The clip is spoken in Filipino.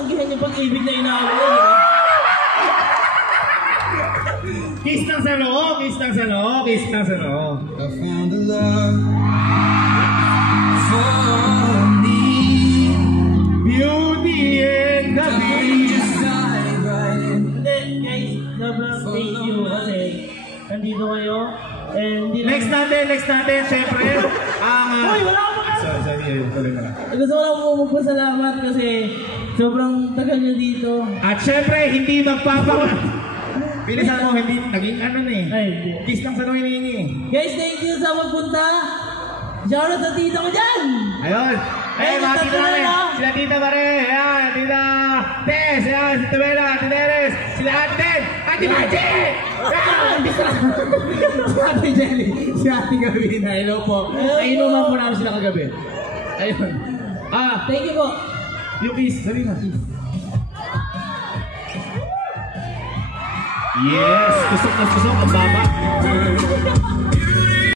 tanggihan yung pag-ibig na inaaway niya, di ba? Kiss lang sa loob, kiss lang sa loob, kiss lang sa loob. I found a love for me. Beauty and the Beast. Hindi, guys, sobrang thank you kasi nandito kayo. And Next natin, syempre, ang... Uy, wala akong magkakaroon! Sorry, tuloy na lang. Gusto ko lang magpasalamat kasi sobrang tagal nyo dito. At syempre, hindi Bilisan mo, hindi, naging ano na eh. Ay, hindi. Kiss lang sa nung hinihingi. Guys, thank you sa magpunta. Shoutout sa tita ko dyan! Ayun! Eh, mga tita namin! Sila tita pare! Ayan, tita Tess! Ayan, si Tabela, si Teres! Sila Ate Den! Ate Margie! Si Ate Jelly! Si Ate Gawina! Hello po! Nainuman po namin sila kagabi. Ayun. Thank you po. Yung kiss. Sabi na, kiss. Yes! Kusok na kusok ang baba.